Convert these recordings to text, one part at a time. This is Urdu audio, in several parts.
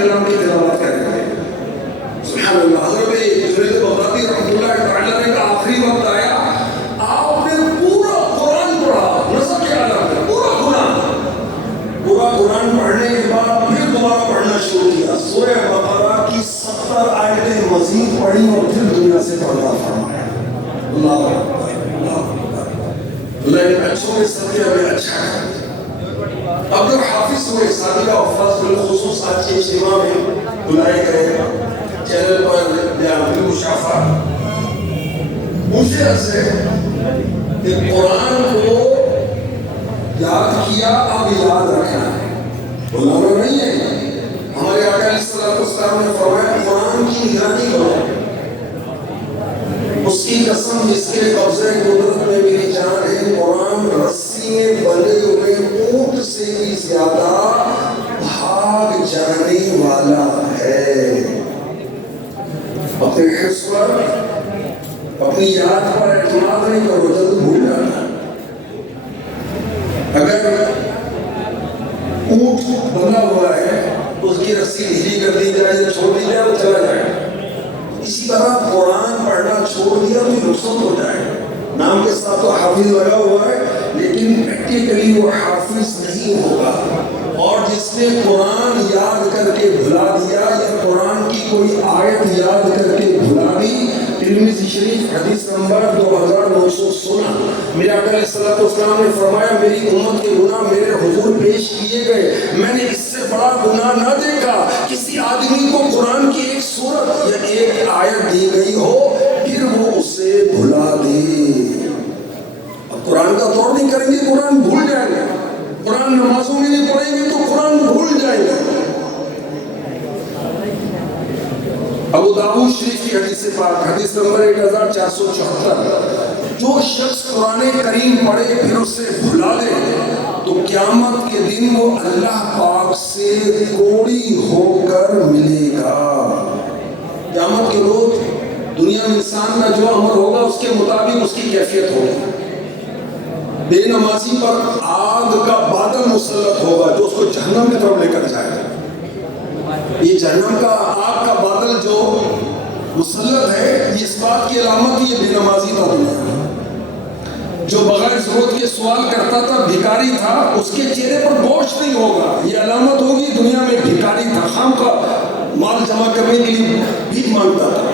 کلام کی تلاوت کریں گے. سبحان اللہ. حضرت جنید بغدادی رحمۃ اللہ تعالیٰ نے کہا آخری وقت آیا، آپ نے پورا قرآن پڑھا، نصب کے عالم میں پورا قرآن پڑھنے کے بعد پھر دوبارہ پڑھنا شروع کیا. سورہ بقرہ کی 70 آیتیں مزید پڑھی اور پھر دنیا سے پردہ فرمایا. اللہ اکبر، اللہ اکبر. اللہ نے اچھوں میں سب کے ہمیں اچھا ہے. عبد الحافظ سورہ صادقہ حفاظ بالخصوص آج کے اجتماع میں بلائے گئے چینل پر بیان مشافہ مجھے سے کہ قرآن کو یاد کیا اب یاد رکھنا ہے. بلانا نہیں ہے. ہمارے آقا علیہ السلام نے فرمایا قرآن کی نگرانی کرو. اس کی قسم جس کے قبضے قدرت میں میری جان ہے، قرآن رسی میں بندھے ہوئے اونٹ سے بھی زیادہ بھاگ جانے والا ہے. اپنے حفظ پر، اپنی یاد پر اعتماد نہیں کرو، جلد بھول جانا. اگر اونٹ بندھا ہوا ہے تو اس کی رسی ڈھیلی کر دی جائے یا چھوڑ دی جائے وہ چلا جائے. اسی طرح قرآن پڑھنا چھوڑ دیا تو نقصان ہو جائے. نام کے ساتھ تو حافظ لگا ہوا ہے لیکن پریکٹیکلی وہ حافظ نہیں ہوگا. اور جس نے قرآن یاد کر کے بھلا دیا یا قرآن کی کوئی آیت یاد کر کے بھلا دی، ترمذی شریف حدیث نمبر 2916، میرے آقا علیہ السلام نے فرمایا میری امت کے گناہ میرے حضور پیش کیے گئے، میں نے اس سے بڑا گناہ نہ دیکھا. کسی آدمی کو قرآن کی ایک سورت یا ایک آیت دی گئی ہو پھر وہ اسے بھلا دے. اب قرآن کا دور نہیں کریں گے، قرآن بھول جائیں گے. قرآن نمازوں میں نہیں پڑھیں گے تو قرآن بھول جائیں گے. ابو داؤد شریف کی حدیث پاک حدیث نمبر 1474، جو شخص قرآن کریم پڑھے پھر اسے بھلا دے تو قیامت کے دن وہ اللہ پاک سے کوڑی ہو کر ملے گا. قیامت کے روز دنیا میں انسان کا جو عمل ہوگا اس کے مطابق اس کی کیفیت ہوگی. بے نمازی پر آگ کا بادل مسلط ہوگا جو اس کو جہنم کی طرف لے کر جائے گا. یہ جہنم کا آگ کا بادل جو مسلط ہے یہ اس بات کی علامت یہ بے نمازی تھا. دنیا جو بغیر ضرورت کے سوال کرتا تھا بھکاری تھا، اس کے چہرے پر گوشت نہیں ہوگا، یہ علامت ہوگی دنیا میں بھکاری تھا، خام کا مال جمع کرنے کے لیے بھیک مانگتا تھا.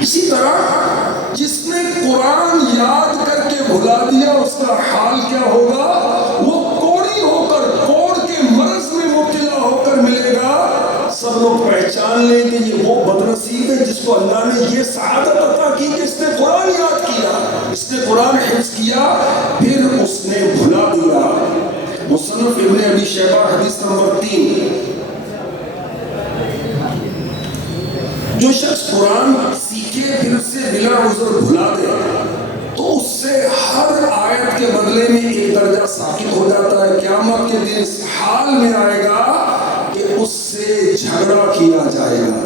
اسی طرح جس نے قرآن یاد کر کے بھلا دیا اس کا حال کیا ہوگا؟ وہ کوڑی ہو کر، کوڑ کے مرض میں مبتلا ہو کر ملے گا. سب لوگ پہچان لیں کہ یہ وہ بدنصیب ہے جس کو اللہ نے یہ سعادت عطا کی کہ اس نے قرآن یاد کیا، اس نے قرآن حفظ کیا، پھر اس نے بھلا دیا. مصنف ابن ابی شیبہ حدیث نمبر 3، جو شخص قرآن سیکھے پھر اسے بلا عذر بھلا دے تو اس سے ہر آیت کے بدلے میں ایک درجہ ثابت ہو جاتا ہے. قیامت کے دن اس حال میں آئے گا کہ اس سے جھگڑا کیا جائے گا.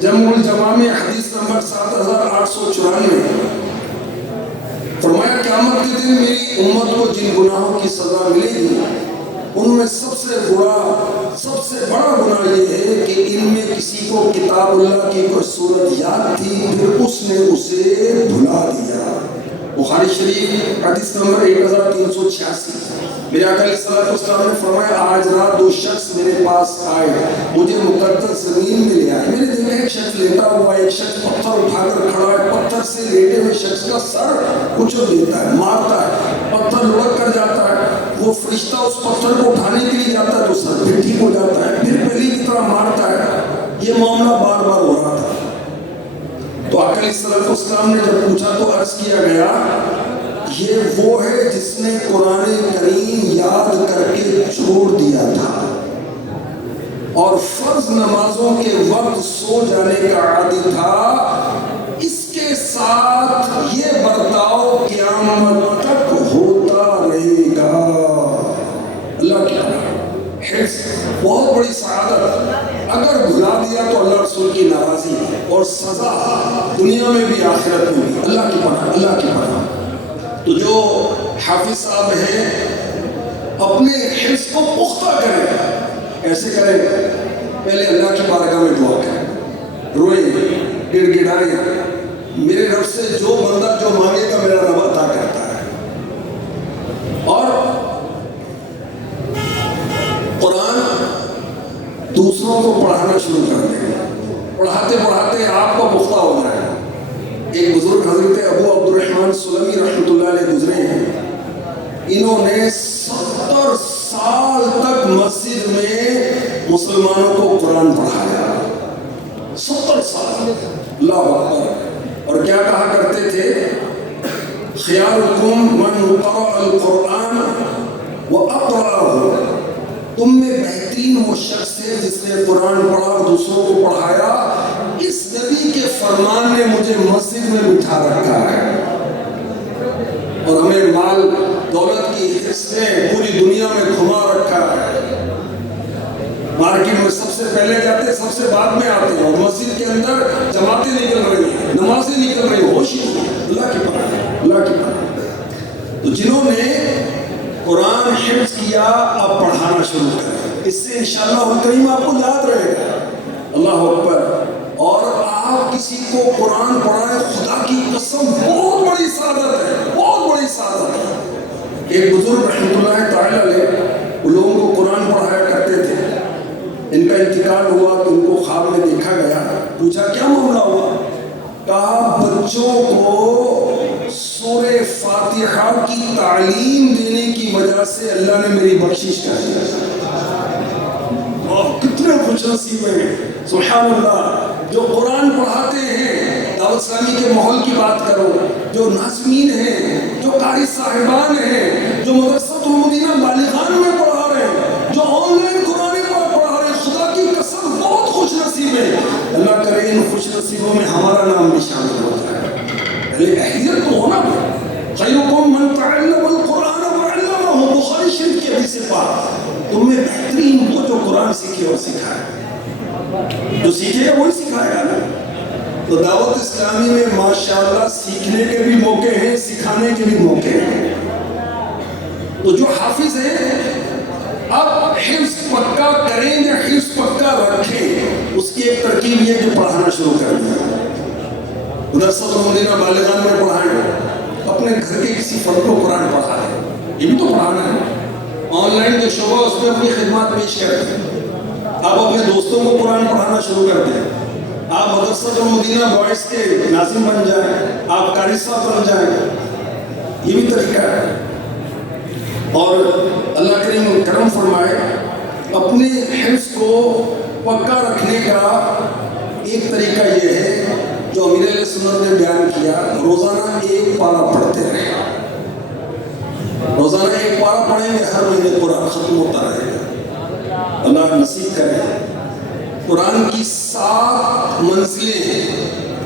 جمع الجوامع حدیث نمبر 7894، فرمایا قیامت کے دن میری امت کو جن گناہوں کی سزا ملے گی ان میں سب سے بڑا گناہ یہ ہے کہ ان میں کسی کو کتاب اللہ کی کوئی صورت یاد تھی پھر اس نے اسے بھلا دیا. بخاری شریف حدیث نمبر 1386، میرے آقا علیہ السلام نے فرمایا آج رات 2 شخص میرے پاس آئے، مجھے مقدس زمین میں لے آئے. میں نے دیکھا ایک شخص لیٹا ہوا ہے، ایک شخص پتھر اٹھا کر کھڑا ہے، پتھر سے لیٹے ہوئے شخص کا سر کچل دیتا ہے، مارتا ہے، پتھر لڑک کر جاتا ہے. وہ فرشتہ اس پتھر کو اٹھانے کے لیے جاتا ہے تو سر پھر ٹھیک ہو جاتا ہے، پھر پہلی کی طرح مارتا ہے. یہ معاملہ بار بار ہو رہا تھا. تو آقا علیہ السلام نے جب پوچھا تو عرض کیا گیا یہ وہ ہے جس نے قرآن کریم یاد کر کے چھوڑ دیا تھا اور فرض نمازوں کے وقت سو جانے کا عادی تھا. اس کے ساتھ یہ برتاؤ قیامت تک ہوتا رہے گا. اللہ کی حفظ بہت بڑی سعادت. اگر بھلا دیا تو اللہ رسول کی ناراضی اور سزا دنیا میں بھی آخرت میں بھی. اللہ کی پناہ، اللہ کی پناہ. تو جو حافظ صاحب ہیں اپنے حفظ کو پختہ کریں، ایسے کریں پہلے اللہ کی بارگاہ میں دعا کریں، روئیں، گڑ گڑائیں، میرے رب سے جو بندہ جو مانگے گا میرا رب عطا کرتا ہے۔ اور قرآن دوسروں کو پڑھانا شروع کر دیں، پڑھاتے پڑھاتے آپ کو پختہ ہو جائے۔ ایک بزرگ حضرت ابو عبد الرحمن سلمی رحمۃ اللہ علیہ گزرے ہیں، انہوں نے 70 سال تک مسجد میں مسلمانوں کو قرآن پڑھایا، 70 سال، اللہ اکبر۔ اور کیا کہا کرتے تھے؟ خیارکم من قرأ القرآن وأقرأه، تم میں بہترین وہ شخص ہے جس نے قرآن پڑھا اور دوسروں کو پڑھایا۔ اس نبی کے فرمان نے مجھے مسجد میں بٹھا رکھا ہے، اور ہمیں مال دولت کی حرص نے پوری دنیا میں گھما رکھا ہے۔ مارکیٹ میں سب سے پہلے جاتے، سب سے بعد میں آتے ہیں، اور مسجد کے اندر جماعتیں نکل رہی ہیں، نمازیں نکل رہی ہیں، ہوش ہی نہیں ہے۔ اللہ کی پناہ، اللہ کی پناہ۔ تو جنہوں نے قرآن حفظ کیا اب پڑھانا شروع کریں، اس سے انشاءاللہ الکریم آپ کو یاد رہے گا۔ اللہ اکبر۔ اور آپ کسی کو قرآن پڑھائیں، خدا کی قسم بہت بڑی سعادت ہے، بہت بڑی سعادت ہے۔ ایک بزرگ رحمۃ اللہ تعالی علیہ وہ لوگوں کو قرآن پڑھایا کرتے تھے، ان کا انتقال ہوا تو ان کو خواب میں دیکھا گیا، پوچھا کیا معاملہ ہوا؟ کہا بچوں کو سورہ فاتحہ کی تعلیم دینے کی وجہ سے اللہ نے میری بخشش کر دیا۔ کتنے خوش نصیب ہیں، سبحان اللہ، جو قرآن پڑھاتے ہیں۔ دعوت اسلامی کے ماحول کی بات کرو، جو ناظمین ہیں، جو قاری صاحبان ہیں، جو مدرسۃ المدینہ بالغان میں پڑھا رہے ہیں، جو آن لائن قرآن پڑھا رہے ہیں، خدا کی قسم بہت خوش نصیب ہیں۔ اللہ کرے ان خوش نصیبوں میں ہمارا نام بھی شامل ہو جائے۔ اہلیت تو ہونا، خیرکم من تعلم القرآن وعلمہ، بخاری شریف کی حدیث پاک، تم میں بہترین وہ جو قرآن سیکھے اور سکھائے، جو سیکھے گا وہی سکھائے گا نا۔ تو دعوت اسلامی میں ماشاءاللہ سیکھنے کے بھی موقع ہیں، سکھانے کے بھی موقع ہیں۔ تو جو حافظ ہیں اب حفظ پکا کریں یا حفظ پکا رکھیں، اس کی ایک ترکیب یہ کہ پڑھانا شروع کر دیں۔ مدرسۃ المدینہ بالغان میں پڑھائیں، اپنے گھر کے کسی فرد کو قرآن پڑھا دیں، یہ بھی تو پڑھانا ہے۔ آن لائن جو شعبہ اس میں اپنی خدمات پیش کرتے ہیں، آپ اپنے دوستوں کو قرآن پڑھانا شروع کر دیں، آپ مدرسۃ المدینہ بوائز کے ناظم بن جائیں، آپ قاری صاحب بن جائیں، یہ بھی طریقہ ہے۔ اور اللہ کریم کرم فرمائے، اپنے حفظ کو پکا رکھنے کا ایک طریقہ یہ ہے جو امیر علیہ سنت نے بیان کیا، روزانہ ایک پارہ پڑھتے رہیں۔ روزانہ ایک پارہ پڑھیں گے، ہر مہینے قرآن ختم ہوتا رہے گا، اللہ نصیب کرے۔ قرآن کی 7 منزلیں ہیں،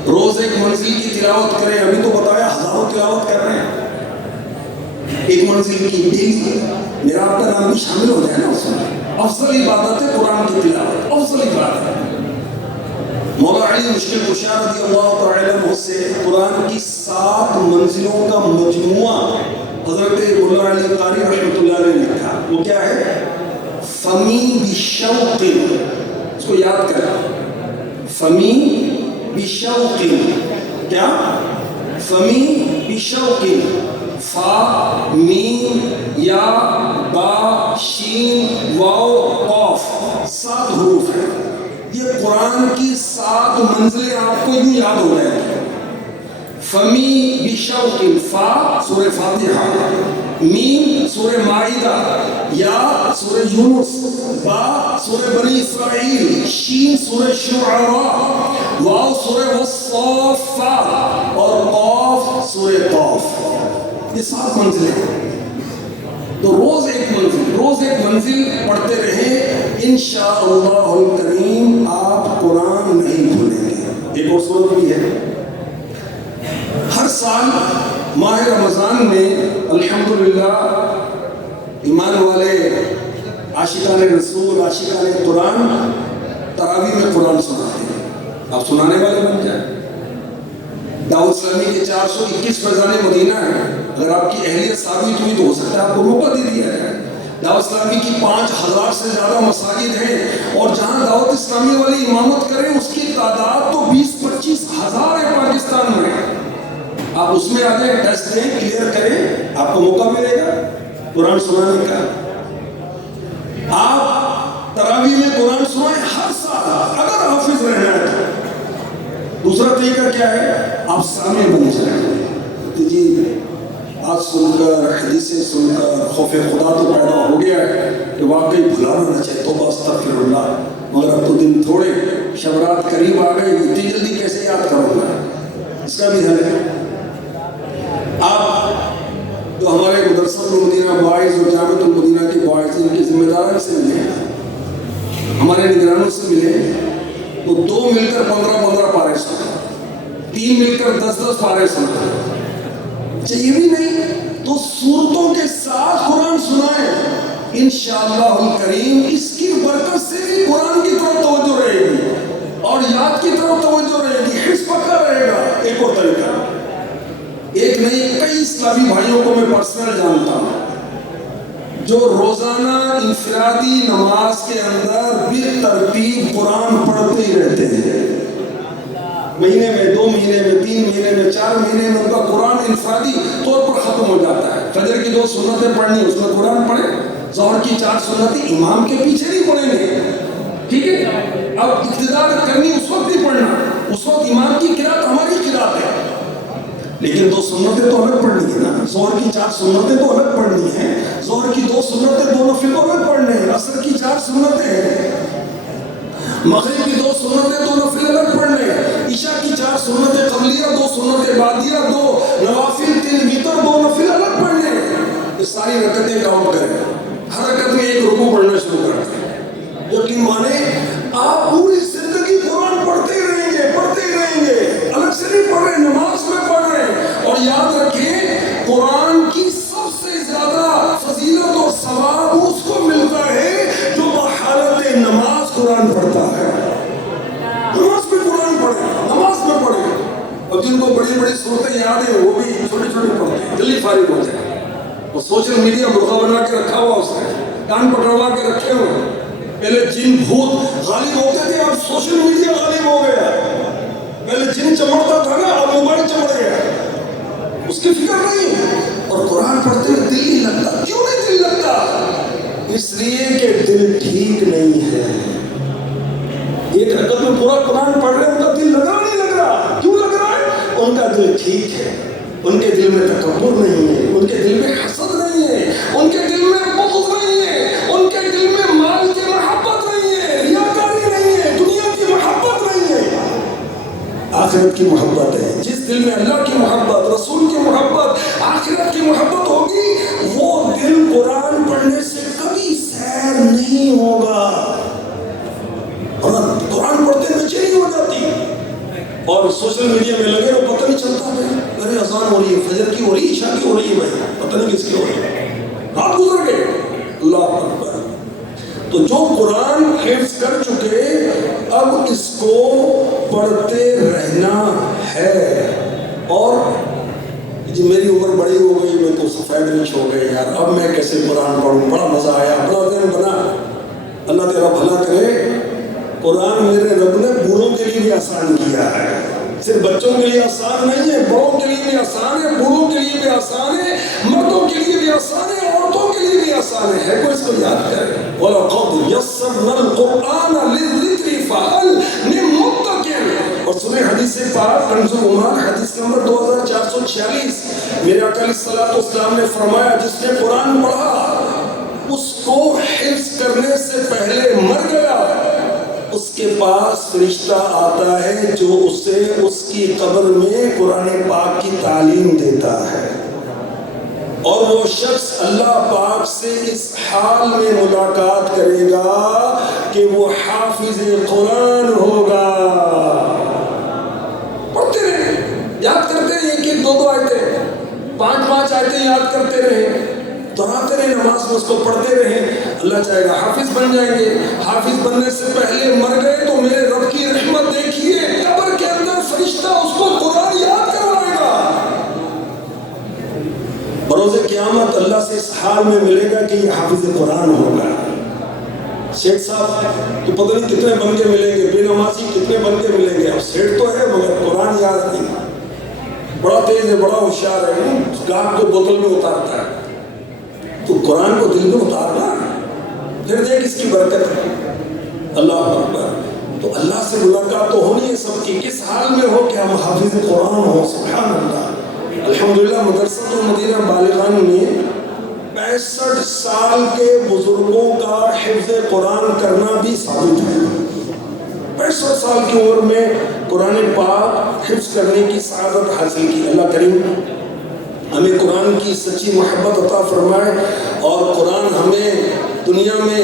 روز ایک منزل کی تلاوت کریں۔ ابھی تو بتایا ہزاروں تلاوت کر رہے ہیں، ایک منزل کی ڈیلی میرا آپ کا نام بھی شامل ہو جائے نا اس میں۔ افضل عبادت ہے قرآن کی تلاوت، افضل عبادت۔ مولا علی مشکل کشا رضی اللہ تعالی عنہ سے قرآن کی 7 منزلوں کا مجموعہ حضرت مولا علی قاری رحمۃ اللہ نے لکھا۔ وہ کیا ہے؟ فمی بشوق، اس کو یاد کریں، فمی بشوق، کیا؟ فمی بشوق، فا میم یا با شین واو قاف، 7 حروف ہیں۔ یہ قرآن کی 7 منزلیں آپ کو یوں یاد ہو رہے ہیں۔ فمی بشوق، فا سورہ فاتحہ، میم سورہ مائدہ، یا سورہ یونس، با سورہ بنی اسرائیل، شین سورہ شعراء، واو سورہ والصافات، اور قاف سورہ قاف۔ یہ 7 منزلیں ہیں۔ تو روز ایک منزل پڑھتے رہیں، انشاءاللہ الکریم آپ قرآن نہیں بھولیں گے۔ ایک اور صورت بھی ہے، ہر سال ماہ رمضان میں الحمدللہ ایمان والے عاشقان رسول، عاشقان قرآن تراویح میں قرآن سناتے ہیں۔ آپ سنانے والے بن جائیں۔ دعوت اسلامی کے 421 فیضان مدینہ ہیں، اگر آپ کی اہلیت ثابت ہوئی تو ہو سکتا ہے آپ کو موقع دے دیا جائے۔ دعوت اسلامی کی 5000 سے زیادہ مساجد ہیں، اور جہاں دعوت اسلامی والی امامت کریں اس کی تعداد تو 20-25 ہزار ہے پاکستان میں۔ آپ اس میں آ جائیں، ٹیسٹ دیں، کلیئر کریں، آپ کو موقع ملے گا قرآن سنانے کا۔ آپ تراویح میں قرآن سنائیں ہر سال اگر حافظ رہنا ہے تو۔ دوسرا طریقہ کیا ہے؟ آپ سامع بن جائیں۔ جی بات سن کر، حدیثیں سن کر خوف خدا تو پیدا ہو گیا ہے کہ واقعی بھلانا نہ چاہیے، توبہ استغفر اللہ، مگر اب تو دن تھوڑے، شب رات قریب آ گئی، اتنی جلدی کیسے یاد کروں گا؟ اس کا بھی حل ہے۔ آپ جو ہمارے مدرسہ المدینہ باعث اور جامعۃ المدینہ کے باعث ان کے ذمہ داروں سے ملے، ہمارے نگرانوں سے ملے، تو 2 مل کر 15 پارے سنائیں، 3 مل کر 10 پارے سنائیں۔ اچھا یہ بھی نہیں تو سورتوں کے ساتھ قرآن سنائیں، انشاءاللہ الکریم اس کی برکت سے بھی قرآن کی طرف توجہ رہے گی اور یاد کی طرف توجہ رہے گی، حفظ پکا رہے گا۔ ایک اور طریقہ، ایک نہیں کئی اسلامی بھائیوں کو میں پرسنل جانتا ہوں جو روزانہ انفرادی نماز کے اندر بالترتیب قرآن پڑھتے ہی رہتے ہیں۔ مہینے میں، 2 مہینے میں، 3 مہینے میں، 4 مہینے میں ان کا قرآن انفرادی طور پر ختم ہو جاتا ہے۔ فجر کی 2 سنتیں پڑھنی، اس میں قرآن پڑھیں، ظہر کی 4 سنتیں امام کے پیچھے نہیں پڑھیں گے، ٹھیک ہے؟ اب ابتدا کرنی اس وقت نہیں پڑھنا، اس وقت امام کی قرات ہماری قرات ہے، لیکن 2 سنتیں تو الگ پڑھنی ہے نا۔ ظہر کی 4 سنتیں تو الگ پڑھنی ہیں، ظہر کی 2 سنتیں 2 نفل تو الگ پڑھنے ہیں، عصر کی 4 سنتیں، مغرب کی 2 سنتیں 2 نفل الگ پڑھنے ہیں، عشاء کی 4 سنتیں قبلیہ، 2 سنتیں بعدیہ، 2 نوافل، 3 وتر، 2 نفل الگ پڑھنے ہیں۔ یہ ساری رکعتیں کاؤنٹ کریں، ہر رکعت میں 1 رکوع پڑھنا شروع کرتے ہیں۔ یقین مانے آپ پوری زندگی قرآن پڑھتے ہی رہیں گے، پڑھتے ہی رہیں گے، الگ سے نہیں پڑھ رہے، نماز میں پڑھ رہے ہیں۔ اور یاد رکھیں قرآن کی سب سے زیادہ فضیلت اور ثواب اس کو ملتا ہے جو بحالت نماز قرآن پڑھتا ہے۔ نماز میں قرآن پڑھے، نماز میں پڑھے، اور جن کو بڑی بڑی صورتیں یاد ہیں وہ بھی چھوٹی چھوٹی پڑھتے ہیں، جلدی فارغ ہو جائے۔ اور سوشل میڈیا برقع بنا کے رکھا ہوا، اس نے کان پکڑوا کے رکھے ہوئے، پہلے جن بھوت غالب ہوتے تھے، اب سوشل میڈیا غالب ہو گیا۔ پہلے جن چمڑتا تھا نا، اب موبائل چمڑ گیا، اس کی فکر نہیں۔ اور قرآن پڑھتے ہوئے دل نہیں لگتا، کیوں نہیں دل لگتا؟ اس لیے کہ دل ٹھیک نہیں ہے۔ ایک رکعت میں پورا قرآن پڑھ رہے ہیں، ان کا دل لگ رہا نہیں لگ رہا؟ کیوں لگ رہا ہے؟ ان کا دل ٹھیک ہے، ان کے دل میں تکبر نہیں ہے، ان کے دل میں حسد نہیں ہے، ان کے دل میں بغض نہیں ہے، ان کے دل میں مال کی محبت نہیں ہے، ریاکاری نہیں ہے، دنیا کی محبت نہیں ہے، آخرت کی محبت ہے۔ جس دل میں اللہ کی محبت، رسول کی محبت، آخرت کی محبت ہوگی، وہ دل قرآن پڑھنے سے کبھی سیر نہیں ہوگا، اور قرآن پڑھتے بے چینی ہو جاتی۔ اور سوشل میڈیا میں لگے ہو، پتہ نہیں چلتا بھائی، ارے اذان ہو رہی ہے، فجر کی ہو رہی ہے، عشاء کی ہو رہی ہے، بھائی پتہ نہیں کس کی ہو رہی ہے، رات گزر گئے۔ اللہ اکبر۔ تو جو قرآن حفظ کر چکے اب اس کو پڑھتے رہنا ہے۔ اور جی میری عمر بڑی ہو گئی، میں تو سفید ریش ہو گئی یار، اب میں کیسے قرآن پڑھوں؟ بڑا مزہ آیا، بڑا دن بنا، اللہ تیرا بھلا کرے۔ قرآن میرے رب نے بوڑھوں کے لیے بھی آسان کیا ہے، صرف بچوں کے لیے آسان نہیں ہے، بڑوں کے لیے بھی آسان ہے، بوڑھوں کے لیے بھی آسان ہے، مردوں کے لیے بھی آسان ہے، عورتوں کے لیے بھی آسان ہے۔ کوئی اس کو یاد کرے؟ وَلَقَدْ يَسَّرْنَا الْقُرْآنَ لِلذِّكْرِ فَهَلْ مِن مُّدَّكِرٍ۔ اور سنیں حدیث پاک کنز الایمان حدیث نمبر 2446، میرے آقا علیہ الصلوۃ والسلام نے فرمایا جس نے قرآن پڑھا اس کو حفظ کرنے سے پہلے مر گیا، اس کے پاس فرشتہ آتا ہے جو اسے اس کی قبر میں قرآن پاک کی تعلیم دیتا ہے، اور وہ شخص اللہ پاک سے اس حال میں ملاقات کرے گا کہ وہ حافظ قرآن ہوگا۔ پڑھتے رہیں، یاد کرتے رہیں، ایک ایک 2 آیتیں، 5 آیتیں یاد کرتے رہیں، دہراتے رہیں، نماز میں اس کو پڑھتے رہیں، اللہ چاہے گا حافظ بن جائیں گے۔ حافظ بننے سے پہلے مر گئے تو میرے رب کی رحمت دیکھیے، قبر کے اندر فرشتہ اس کو قرآن یاد کروائے گا، اور روز قیامت اللہ سے اس حال میں ملے گا کہ یہ حافظ قرآن ہوگا. سیٹ صاحب تو پتہ نہیں کتنے بن کے ملیں گے، بے نمازی کتنے بن کے ملیں گے. اب سیٹ تو ہے مگر قرآن یاد نہیں، بڑا تیز ہے، بڑا ہوشیار ہے، گاہک کو بوتل میں اتارتا ہے، تو قرآن کو دل میں اتارنا، پھر دیکھ اس کی برکت ہے. اللہ اکبر. تو اللہ سے ملاقات تو ہونی ہے سب کی. کس حال میں ہو کہ ہم حافظ قرآن ہوں. سبحان اللہ. الحمدللہ مدرسۃ المدینہ بالغان میں 65 سال کے بزرگوں کا حفظ قرآن کرنا بھی ثابت ہے. 65 سال کی عمر میں قرآن پاک حفظ کرنے کی سعادت حاصل کی. اللہ کریم ہمیں قرآن کی سچی محبت عطا فرمائے اور قرآن ہمیں دنیا میں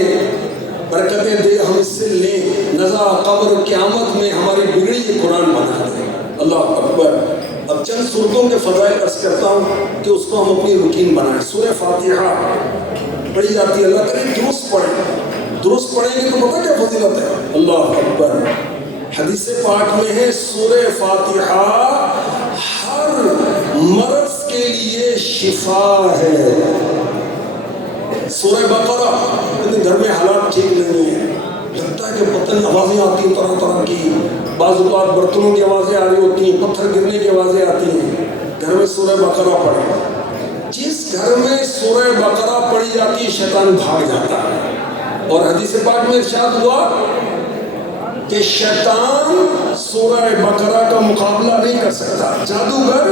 برکتیں دے، ہم اس سے لیں، نزا قبر قیامت میں ہماری بگڑی یہ قرآن بنا دے. اللہ اکبر. اب چند صورتوں کے فضائل عرض کرتا ہوں کہ اس کو ہم اپنی روٹین بنائیں. سورہ فاتحہ پڑھی جاتی ہے، اللہ کرے درست پڑھیں. درست پڑھیں گے تو پتہ کیا فضیلت ہے. اللہ اکبر. حدیث پاک میں ہے سورہ فاتحہ ہر مرض کے لیے شفا ہے. سورہ بقرہ گھر میں حالات ٹھیک نہیں ہیں، لگتا ہے کہ پتہ نہیں آوازیں آتی ہیں طرح طرح کی، بعض اوقات برتنوں کی آوازیں آ رہی ہوتی ہیں، پتھر گرنے کی آوازیں آتی ہیں. گھر میں سورہ بقرہ پڑھیں. جس گھر میں سورہ بقرہ پڑھی جاتی ہے شیطان بھاگ جاتا ہے. اور حدیث پاک میں ارشاد ہوا کہ شیطان سورہ بقرہ کا مقابلہ نہیں کر سکتا، جادوگر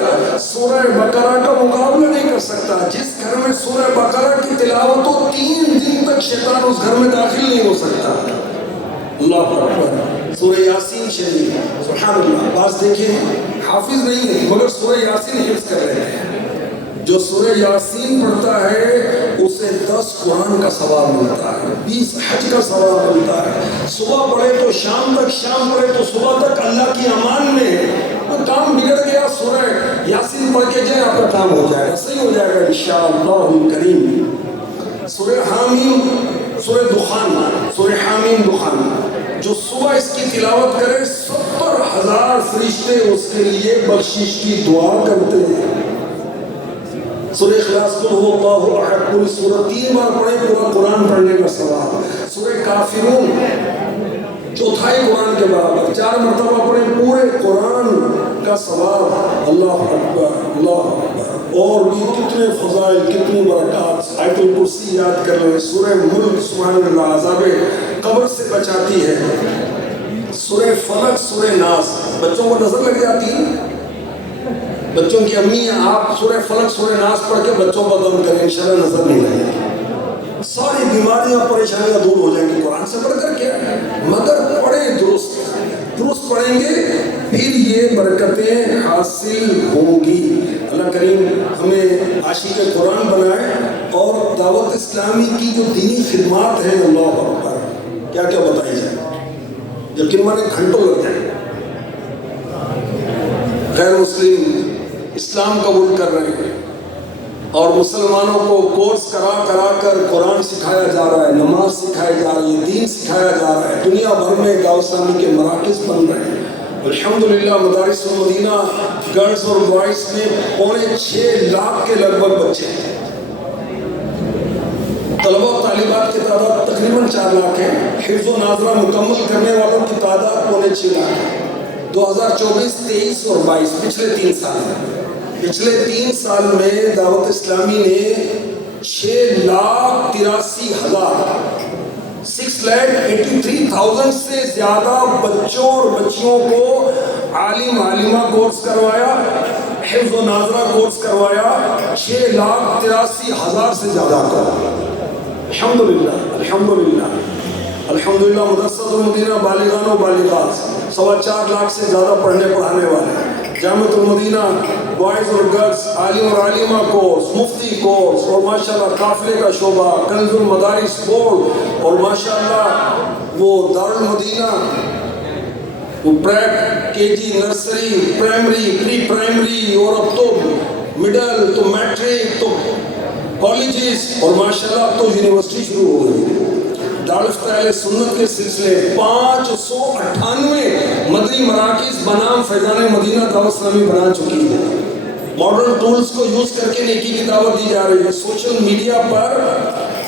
سورہ بقرہ کا مقابلہ نہیں کر سکتا. جس گھر میں سورہ بقرہ کی تلاوت ہو 3 دن تک شیطان اس گھر میں داخل نہیں ہو سکتا. اللہ اکبر. سورہ یاسین شریف سبحان اللہ. بعض دیکھیں حافظ نہیں ہے مگر سورہ یاسین حفظ کر رہے ہیں. جو سورہ یاسین پڑھتا ہے اسے 10 قرآن کا ثواب ملتا ہے، 20 حج کا ثواب ملتا ہے. صبح پڑھے تو شام تک، شام پڑھے تو صبح تک، اللہ کی امان میں. کام بگڑ گیا سورہ یاسین پڑھ کے جائے آپ کا کام ہو جائے گا، صحیح ہو جائے گا انشاءاللہ الکریم. سورہ حامیم، سورہ دخان، سورہ حامیم دخان، جو صبح اس کی تلاوت کرے 70,000 فرشتے اس کے لیے بخشش کی دعا کرتے ہیں. سورہ اخلاص قل هو اللہ احد پوری سورہ 3 بار پڑھیں، پورا قرآن پڑھنے کا ثواب. سورہ کافرون چوتھائی قرآن کے برابر 4 مرتبہ پڑھیں، پورے قرآن کا ثواب. اللہ اکبر. اللہ اکبر. اور بھی کتنے فضائل، کتنی برکات. آیت الکرسی یاد کر لیں. سورہ ملک سبحان اللہ عذاب قبر سے بچاتی ہے. سورہ فلق، سورہ ناس بچوں کو نظر لگ جاتی ہے. بچوں کی امی آپ سورہ فلق سورہ ناس پڑھ کے بچوں کو دم کریں، انشاءاللہ نظر نہیں لگے گی. ساری بیماریاں پریشانیاں دور ہو جائیں گی. قرآن سے پڑھ کر کیا مگر پڑھیں، درست پڑھیں گے پھر یہ برکتیں حاصل ہوں گی. اللہ کریم ہمیں عاشق قرآن بنائے اور دعوت اسلامی کی جو دینی خدمات ہیں اللہ اکبر کیا کیا بتائی جائے، یقین مانے گھنٹوں لگ جائیں. غیر مسلم اسلام قبول کر رہے ہیں اور مسلمانوں کو کورس کرا کر قرآن سکھایا جا رہا ہے، نماز سکھائی جا رہی ہے، دین سکھایا جا رہا ہے. دنیا بھر میں دعوت اسلامی کے مراکز بن رہے ہیں. الحمدللہ مدارس المدینہ گرلز اور بوائز میں 6.25 لاکھ کے لگ بھگ بچے ہیں. طلبہ و طالبات کی تعداد تقریباً 4 لاکھ ہے. حفظ و ناظرہ مکمل کرنے والوں کی تعداد 6.25 لاکھ ہے. 2024، 23 اور 22 پچھلے 3 سال میں دعوت اسلامی نے 6,83,000 سے زیادہ بچوں اور بچیوں کو عالم عالمہ کورس کروایا، حفظ و ناظرہ کورس کروایا. 6,83,000 سے زیادہ کو. الحمدللہ الحمدللہ الحمدللہ. مدرسۃ المدینہ بالغان و بالغات 4.25 لاکھ سے زیادہ پڑھنے پڑھانے والے. جامعۃ المدینہ بوائز اور گرلز عالم اور عالمہ کورس، مفتی کورس، اور ماشاءاللہ قافلے کا شعبہ، کنز المدارس بورڈ، اور ماشاءاللہ وہ دارالمدینہ وہ پریپ، کے جی، نرسری، پرائمری، پری پرائمری، اور اب تو مڈل، تو میٹرک، تو کالجز، اور ماشاءاللہ اب تو یونیورسٹی شروع ہو گئی. دارالفتہ اہل سنت کے سلسلے 598 مدنی مراکز بنام فیضان مدینہ دعوت اسلامی بنا چکی ہے. ماڈرن ٹولز کو یوز کر کے نیکی کی دعوت دی جا رہی ہے. سوشل میڈیا پر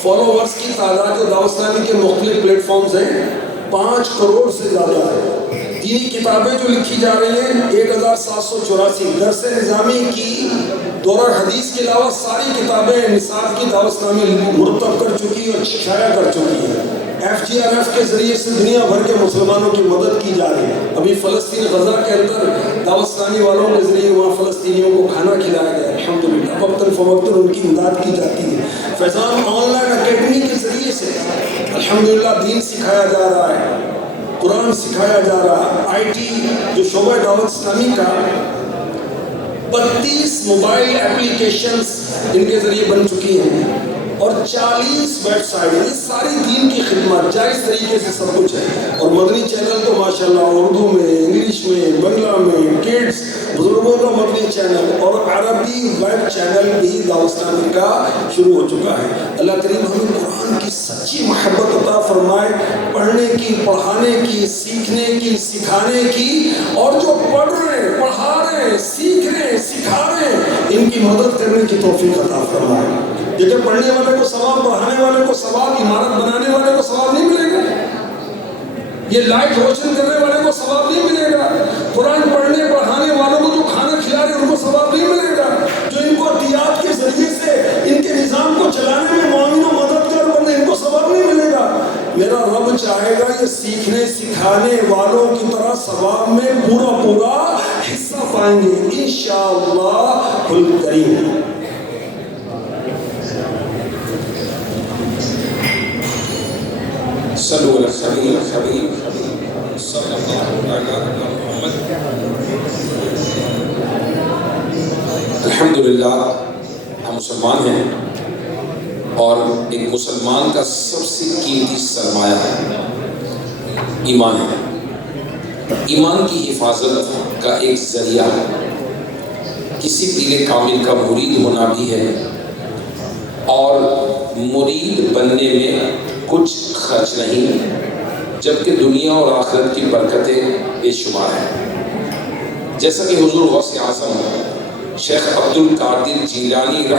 فالوورز کی تعداد جو دعوت اسلامی کے مختلف پلیٹ فارمز ہیں 5 کروڑ سے زیادہ ہے. دینی کتابیں جو لکھی جا رہی ہیں 1784. درس نظامی کی دورہ حدیث کے علاوہ ساری کتابیں نصاب کی دعوت اسلامی مرتب کر چکی اور شائع کر چکی ہے. FGRF کے ذریعے سے دنیا بھر کے مسلمانوں کی مدد کی جا رہی ہے. ابھی فلسطین غزہ کے اندر دعوت اسلامی والوں کے ذریعے وہاں فلسطینیوں کو کھانا کھلایا گیا. الحمدللہ وقتاً فوقتاً ان کی امداد کی جاتی ہے. فیضان آن لائن اکیڈمی کے ذریعے سے الحمدللہ دین سکھایا جا رہا ہے, قرآن سکھایا جا رہا ہے. IT جو شعبہ دعوت اسلامی کا 32 موبائل اپلیکیشنز ان کے ذریعے بن چکی ہیں اور 40 ویب سائٹ. یہ ساری دین کی خدمت جائز طریقے سے سب کچھ ہے. اور مدنی چینل تو ماشاءاللہ اردو میں, انگلش میں, بنگلہ میں, کڈز, بزرگوں کا مدنی چینل اور عربی ویب چینل بھی دعوت اسلامی کا شروع ہو چکا ہے. اللہ کریم ہمیں قرآن کی سچی محبت عطا فرمائے, پڑھنے کی, پڑھانے کی, سیکھنے کی, سکھانے کی, اور جو پڑھ رہے ہیں, پڑھا رہے ہیں, سیکھ رہے ہیں, سکھا رہے ہیں ان کی مدد کرنے کی توفیق عطا فرمائے. دیکھیں پڑھنے والے کو ثواب, پڑھانے والے کو ثواب, عمارت بنانے والے کو ثواب نہیں ملے گا, یہ لائٹ روشن کرنے والے کو ثواب نہیں ملے گا, قرآن پڑھنے پڑھانے والوں کو جو کھانا کھلا رہے ہیں ان کو ثواب نہیں ملے گا, جو ان کو عطیات کے ذریعے سے ان کے نظام کو چلانے میں معاون و مددگار بنے ان کو ثواب نہیں ملے گا. میرا رب چاہے گا یہ سیکھنے سکھانے والوں کی طرح ثواب میں پورا حصہ پائیں گے انشاءاللہ الکریم. صلو علی الحبیب صلی اللہ علیہ محمد. الحمدللہ ہم مسلمان ہیں اور ایک مسلمان کا سب سے قیمتی سرمایہ ہے ایمان ہے. ایمان کی حفاظت کا ایک ذریعہ کسی پیر کامل کا مرید ہونا بھی ہے, اور مرید بننے میں کچھ خرچ نہیں جبکہ دنیا اور آخرت کی برکتیں بے شمار ہیں. جیسا کہ حضور غوث اعظم شیخ عبد القادر جیلانی